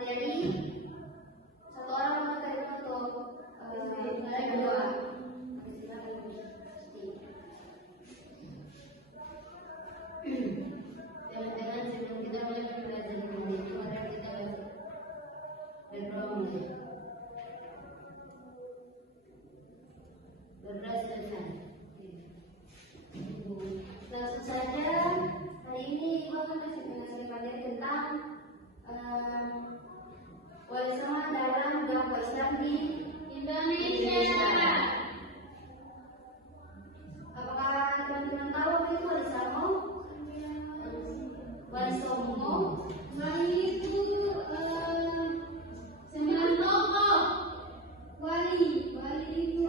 materi, satu orang materi untuk kedua. Jangan-jangan sebelum kita mulai belajar ini, mari kita berdoa. Berdoa selesai. Langsung saja, hari ini Ibu akan mengasih materi tentang wali songo dalam dakwah Islam di Indonesia. Apakah teman-teman tahu apa itu wali songo? Wali songo, wali itu 9 tokoh. Wali itu 9.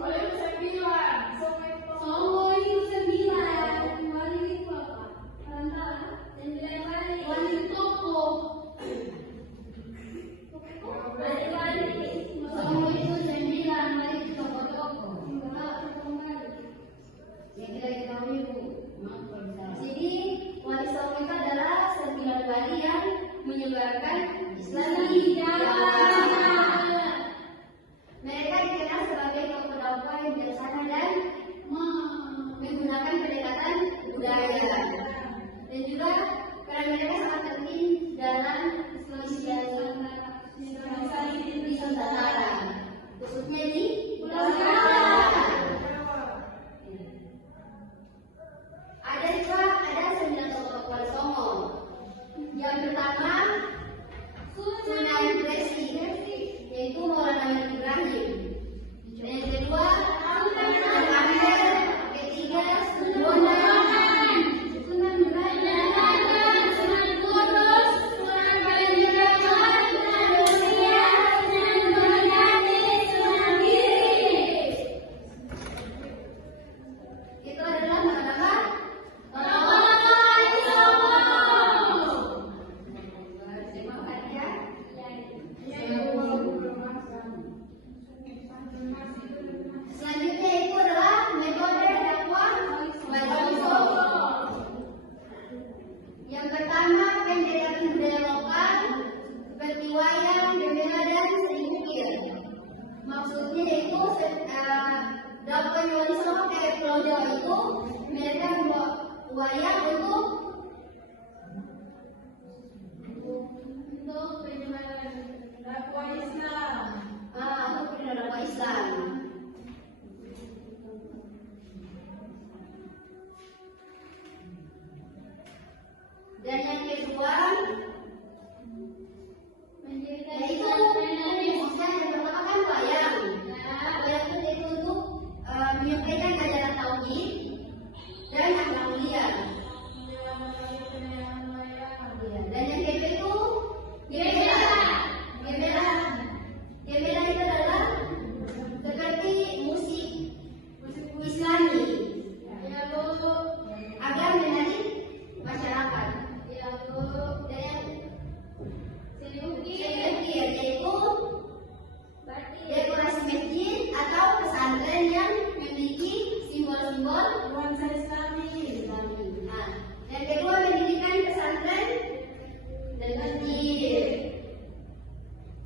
Songo itu 9. Wali itu apa? Wali tokoh. Songo itu 9. Wali itu tokoh-tokoh. Yang kita ketahui Bu. Jadi wali songo itu adalah 9 wali yang menyebarkan Islam di Jawa. Mereka dikenal sebagai tokoh dakwah yang bijaksana dan menggunakan pendekatan budaya. Dan juga peran mereka sangat penting dalam sosialisasi di Nusantara, khususnya di Pulau Jawa. Ada 9 tokoh wali songo. Yang pertama Sunan Gresi, yaitu Maulana Ibrahim. Yang kedua Sunan Ampel. Ketiga Sunan Bonang, Sunan Bonang, Sunan Kudus, Sunan Kalijaga, Sunan Muria, Sunan Bonang, Sunan Giri. Itu adalah nama-nama tokoh wali songo. Terima kasih ya. Selanjutnya itu adalah metode dakwah wali songo. Yang pertama pendekatan budaya lokal seperti wayang, gembira dan seni ukir. Maksudnya yaitu dakwah wali songo kayak Pulau Jawa itu mereka membuat wayang untuk penyebaran dakwah Islam. Untuk penyebaran dakwah Islam. Dan yang kedua yaitu menyebutkan yang pertama kan wayang. Wayang itu untuk menyampaikan ajaran tauhid dan akhlak mulia. Dan yang kedua itu gembira. Gembira itu adalah seperti musik Islami agar menarik masyarakat. Dan yang ukir yaitu dekorasi masjid atau pesantren yang memiliki simbol-simbol nuansa Islami. Nah, yang kedua mendirikan pesantren dan masjid.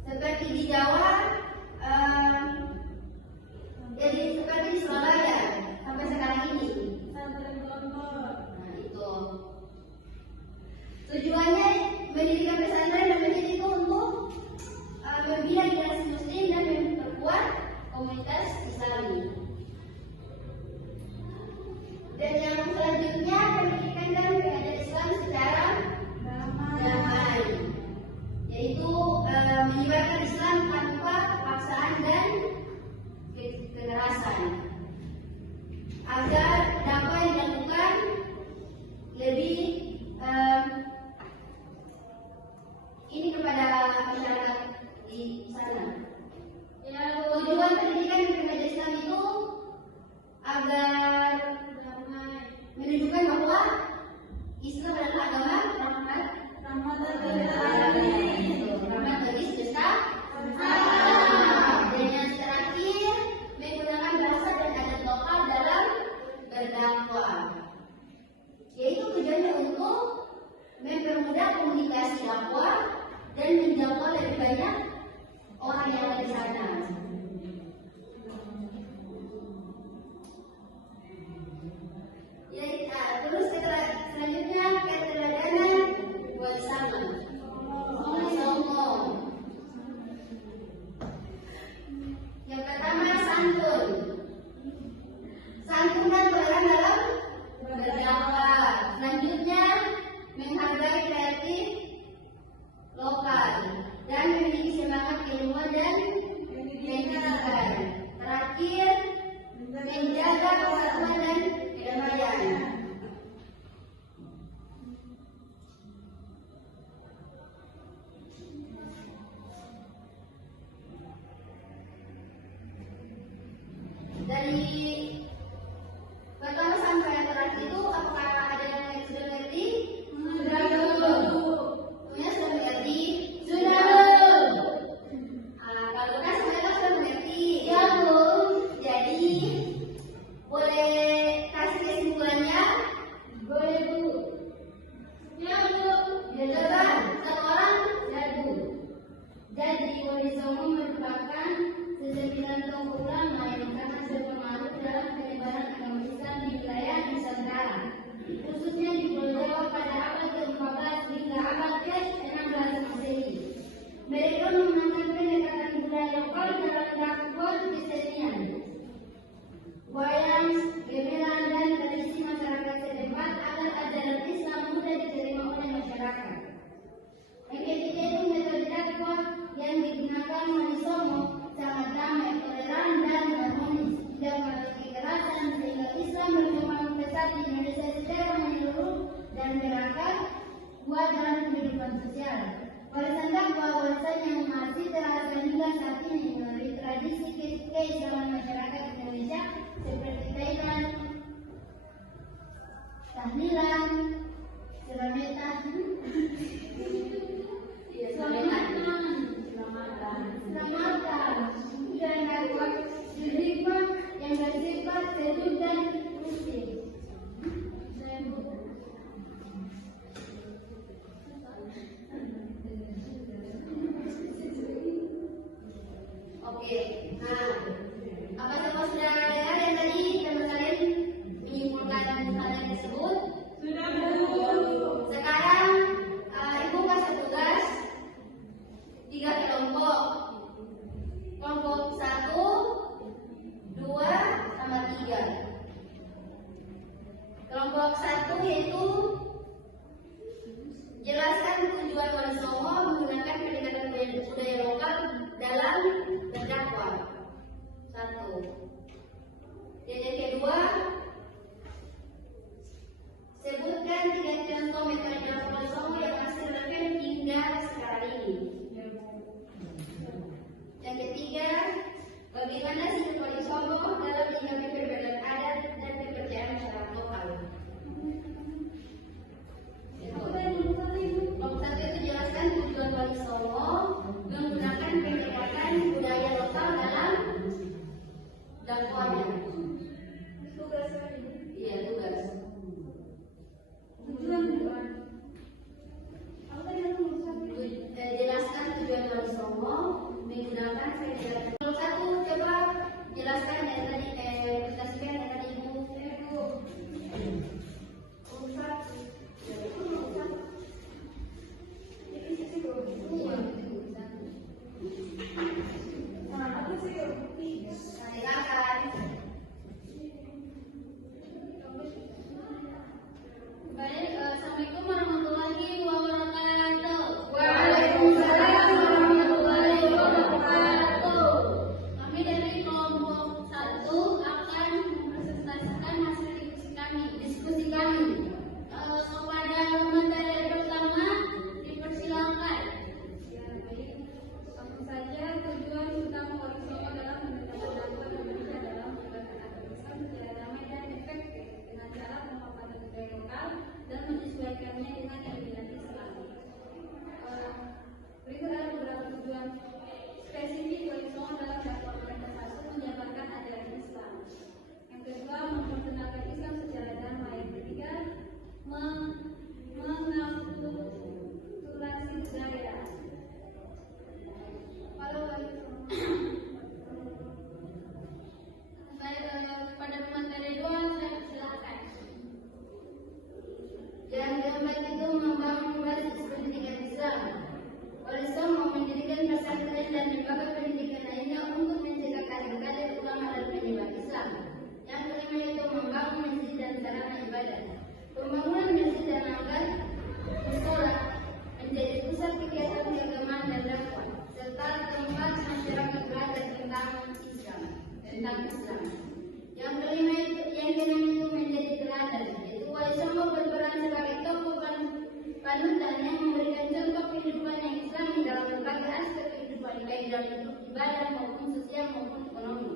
Seperti di Jawa, jadi seperti di Surabaya sampai sekarang ini. Nah, itu tujuannya mendirikan pesantren dan masjid itu untuk membina generasi muslim dan memperkuat komunitas Islami. Dan yang selanjutnya pendidikan dan pengajaran Islam secara damai, yaitu menyebarkan Islam tanpa paksaan dan kekerasan agar dakwah yang dilakukan lebih ini kepada masyarakat di sana. Tujuan pendidikan dan pengajaran Islam itu agar menunjukkan bahwa Islam adalah agama rahmat bagi semesta alam. Dan yang terakhir menggunakan bahasa dan adat lokal dalam tahlilan, selamatan, yang bersifat sejuk dan muslim. Oke, nah, apa semua sudah dengar yang tadi teman-teman menyimpulkan hal yang tersebut? Sudah, Bu. Sekarang Ibu kasih tugas 3 kelompok. Kelompok 1, 2, sama 3. Kelompok 1 yaitu jelaskan tujuan Wali Songo menggunakan pendekatan budaya lokal dalam berdakwah. 1. Dan yang kedua, sebutkan 3 contoh metode dakwah Wali Songo yang masih relevan hingga sekarang ini. Yang ketiga, bagaimana sikap Wali Songo dalam menyikapi perbedaan adat dan kepercayaan masyarakat lokal. Kelompok 1 itu jelaskan tujuan Wali Songo menggunakan pendekatan budaya lokal dalam dakwahnya. Tugas. Iya, tugas. Jelaskan tujuan Wali Songo menggunakan pendekatan. Kelompok 1 coba jelaskan yang tadi presentasikan yang tadi Ibu. Assalamualaikum warahmatullahi wabarakatuh. Waalaikumsalam warahmatullahi wabarakatuh. Kami dari kelompok 1 akan mempresentasikan hasil diskusi kami. Kepada materi pertama dipersilakan. Ya, baik. Langsung saja, tujuan utama Wali Songo dalam mendekatkan dakwah Indonesia dalam menegakkan agama Islam secara damai dan efektif dengan cara memanfaatkan budaya lokal dan menyesuaikannya dengan ideologi Islam. Berikut adalah beberapa tujuan spesifik Wali Songo dalam dakwah mereka. 1. Menyebarkan ajaran Islam. Yang kedua, memperkenalkan Islam secara damai. Yang ketiga, mengakulturasi budaya. Kalau Pada materi 2 saya persilakan. Yang keempat itu membangun basis pendidikan Islam. Wali Songo mendirikan pesantren dan lembaga pendidikan lainnya untuk mencetak kader-kader ulama dan penyebar Islam. Yang kelima itu membangun masjid dan sarana ibadah. Pembangunan masjid dan musola menjadi pusat kegiatan keagamaan dan dakwah serta tempat masyarakat belajar tentang Islam. Yang keenam itu menjadi teladan. Itu Wali Songo berperan sebagai tokoh panutan yang memberikan contoh kehidupan yang Islami dalam berbagai aspek kehidupan, baik dalam ibadah maupun sosial maupun ekonomi.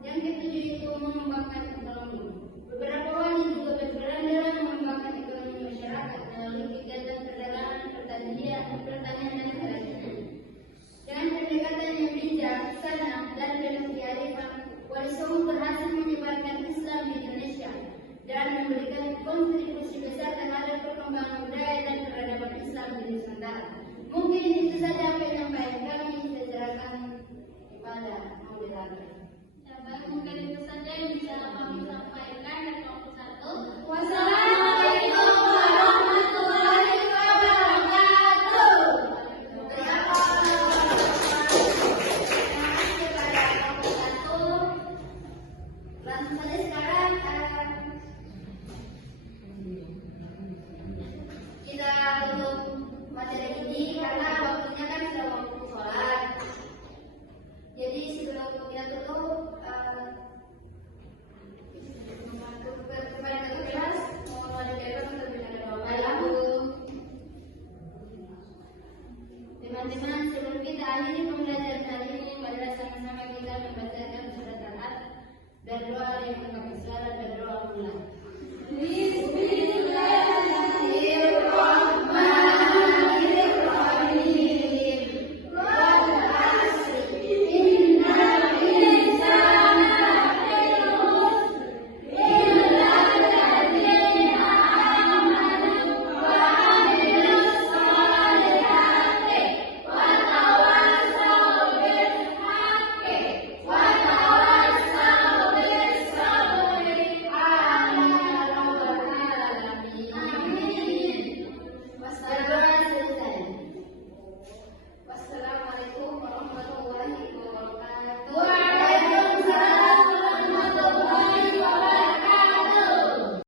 Yang ketujuh itu mengembangkan ekonomi. Beberapa wali juga berperan dalam mengembangkan ekonomi masyarakat melalui kegiatan perdagangan, pertanian dan kerajinan. Dengan pendekatan yang bijaksana dan penuh kearifan, Wali Songo berhasil menyebarkan Islam di Indonesia dan memberikan kontribusi besar terhadap perkembangan budaya dan peradaban Islam di Nusantara. Mungkin itu saja penyampaian kami. Saya serahkan kepada moderator. Ya, baik, mungkin itu saja yang bisa kami sampaikan.